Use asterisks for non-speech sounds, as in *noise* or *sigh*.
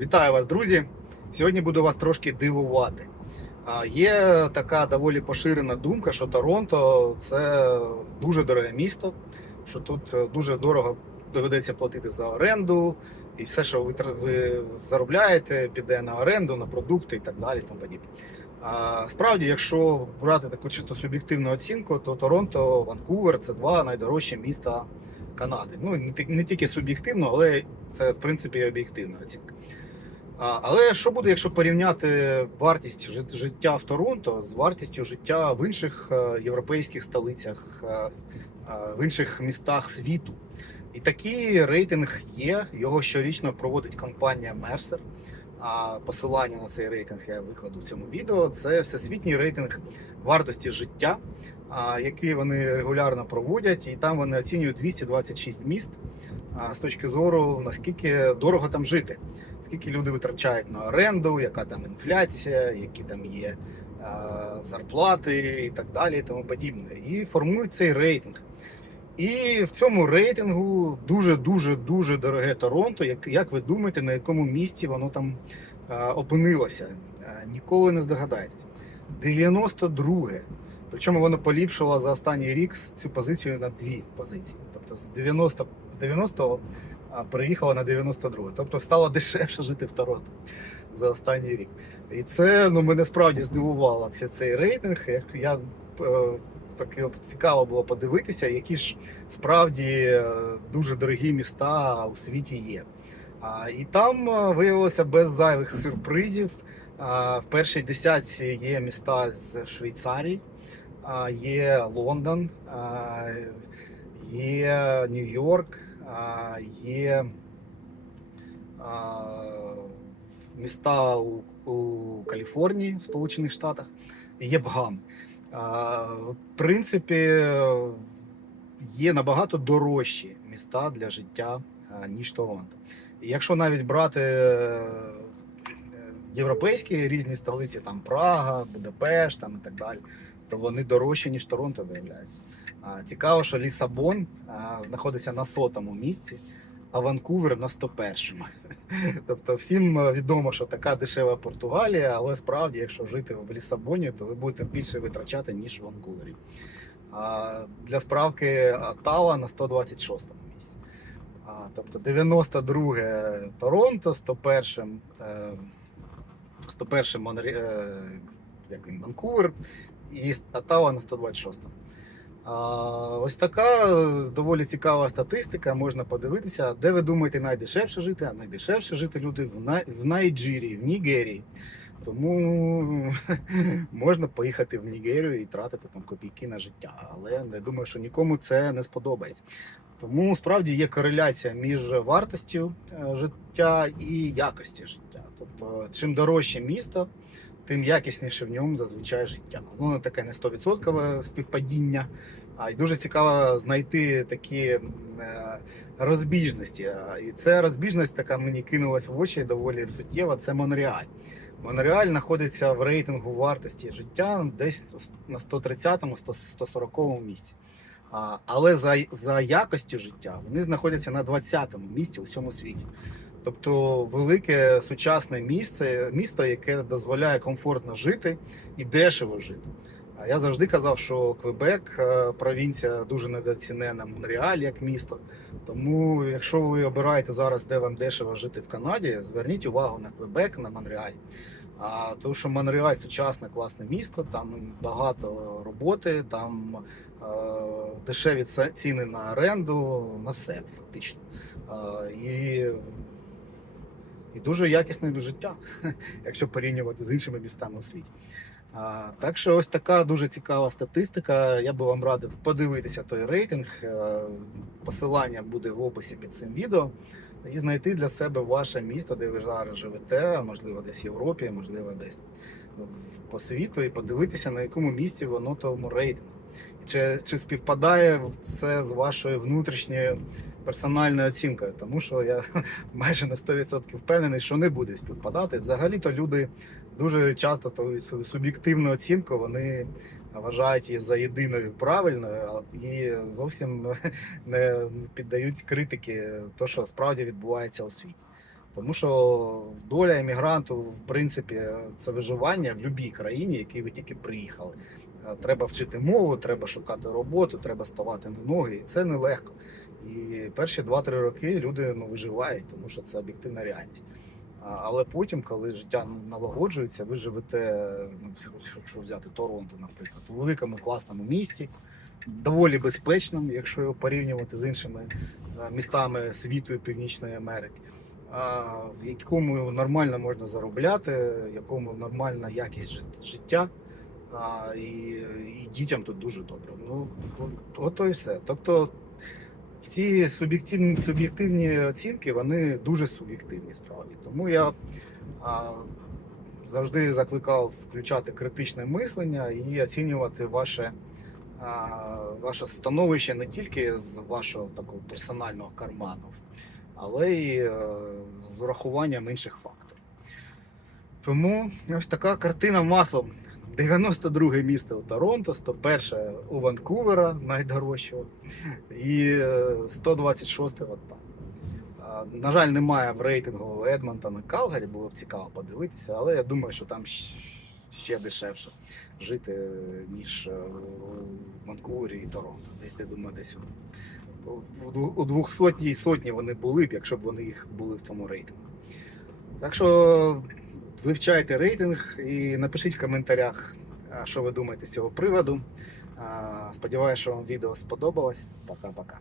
Вітаю вас, друзі! Сьогодні буду вас трошки дивувати. Є така доволі поширена думка, що Торонто це дуже дороге місто, що тут е, дуже дорого доведеться платити за оренду, і все, що ви, ви заробляєте, піде на оренду, на продукти і так далі. Тому подібне. Справді, якщо брати таку чисто суб'єктивну оцінку, то Торонто, Ванкувер це два найдорожчі міста Канади. Ну не не тільки суб'єктивно, але це в принципі і об'єктивна оцінка. Але що буде, якщо порівняти вартість життя в Торонто з вартістю життя в інших е, європейських столицях, е, е, в інших містах світу? І такий рейтинг є. Його щорічно проводить компанія Mercer. А посилання на цей рейтинг я викладу в цьому відео. Це всесвітній рейтинг вартості життя, який вони регулярно проводять, і там вони оцінюють 226 міст з точки зору наскільки дорого там жити, скільки люди витрачають на оренду, яка там інфляція, які там є зарплати і так далі, і тому подібне. І формують цей рейтинг. І в цьому рейтингу дуже дуже дороге Торонто. Як, як ви думаєте, на якому місці воно там а, опинилося? А, ніколи не здогадаєтесь. 92-е. Причому воно поліпшило за останній рік цю позицію на дві позиції. Тобто з 90 з 90-го а, переїхало на 92 Тобто стало дешевше жити в Торонто за останній рік. І це ну, мене справді здивувало це, цей рейтинг. Як я е, таки от цікаво було подивитися, які ж справді е, дуже дорогі міста у світі є. І там е, виявилося без зайвих сюрпризів. В першій десятці є міста з Швейцарії, є Лондон, є Нью-Йорк, є міста у, у Каліфорнії, в Сполучених Штатах, є Бгам. В принципі, є набагато дорожчі міста для життя, ніж Торонто. Якщо навіть брати е, європейські різні столиці, там Прага, Будапешт там і так далі, то вони дорожчі, ніж Торонто, виявляється. Цікаво, що Лісабон знаходиться на сотому місці, а Ванкувер на 101-му. *laughs* Тобто всім е, відомо, що така дешева Португалія, але справді, якщо жити в Лісабоні, то ви будете більше витрачати, ніж в Ванкувері. Для справки Оттава на 126-му місці. Тобто 92 Торонто, 101 е, 101 Монрі... е, як він, Ванкувер і Оттава на 126-му. Ось така е, доволі цікава статистика. Можна подивитися, де ви думаєте найдешевше жити, а найдешевше жити люди в, Най... в Найджирії, в Нігерії. Тому *laughs* можна поїхати в Нігерію і тратити там копійки на життя. Але я думаю, що нікому це не сподобається. Тому справді є кореляція між вартістю е, життя і якістю життя. Тобто, чим дорожче місто, тим якісніше в ньому зазвичай життя. Ну, таке не 100% співпадіння. А й дуже цікаво знайти такі е, розбіжності. І ця розбіжність така мені кинулась в очі доволі суттєва. Це Монреаль. Монреаль знаходиться в рейтингу вартості життя десь на 130-му, 140-му місці. Але за, за якостю життя вони знаходяться на 20-му місці у всьому світі. Тобто велике сучасне місце, місто, яке дозволяє комфортно жити і дешево жити. А я завжди казав, що Квебек, е, провінція дуже недооцінена Монреаль як місто. Тому, якщо ви обираєте зараз, де вам дешево жити в Канаді, зверніть увагу на Квебек, на Монреаль. А, тому що Монреаль сучасне класне місто, там багато роботи, там е, дешеві ціни на оренду, на все фактично. Е, і, і дуже якісне життя, *laughs* якщо порівнювати з іншими містами у світі. А, так що ось така дуже цікава статистика. Я би вам радив подивитися той рейтинг. Е, Посилання буде в описі під цим відео. І знайти для себе ваше місто, де ви зараз живете, можливо, десь в Європі, можливо, десь по світу, і подивитися, на якому місці воно тому рейтингу. Чи, чи співпадає це з вашою внутрішньою персональною оцінкою? Тому що я *laughs* майже на 100% впевнений, що не буде співпадати. Взагалі-то люди дуже часто свою суб'єктивну оцінку вони вважають її за єдиною правильною і зовсім *laughs* не піддають критики, то що справді відбувається у світі. Тому що доля емігранту, в принципі, це виживання в будь-якій країні, в якій ви тільки приїхали. Е, Треба вчити мову, треба шукати роботу, треба ставати на ноги, і це нелегко. І перші 2-3 роки люди ну, виживають, тому що це об'єктивна реальність. Але потім, коли життя налагоджується, ви живете, ну, якщо взяти Торонто, наприклад, у великому класному місті, доволі безпечному, якщо його порівнювати з іншими е, містами світу і Північної Америки, в якому нормально можна заробляти, в якому нормальна якість життя. А, і, і дітям тут дуже добре. Ну, от, ото і все. Тобто всі суб'єктивні, суб'єктивні оцінки, вони дуже суб'єктивні справді. Тому я а, завжди закликав включати критичне мислення і оцінювати ваше, ваше становище не тільки з вашого такого персонального карману, але й е, з урахуванням інших факторів. Тому ось така картина маслом. 92 місто у Торонто, 101 у Ванкувера, найдорожчого, і е, 126 от там. На жаль, немає в рейтингу Едмонтона Калгарі, було б цікаво подивитися, але я думаю, що там ще дешевше жити, ніж е, у Ванкувері і Торонто. Десь я думаю, десь у- у дву- у двохсотній сотні вони були б, якщо б вони їх були в тому рейтингу. Так що вивчайте рейтинг і напишіть в коментарях, що ви думаєте з цього приводу. Сподіваюся, що вам відео сподобалось. Пока-пока.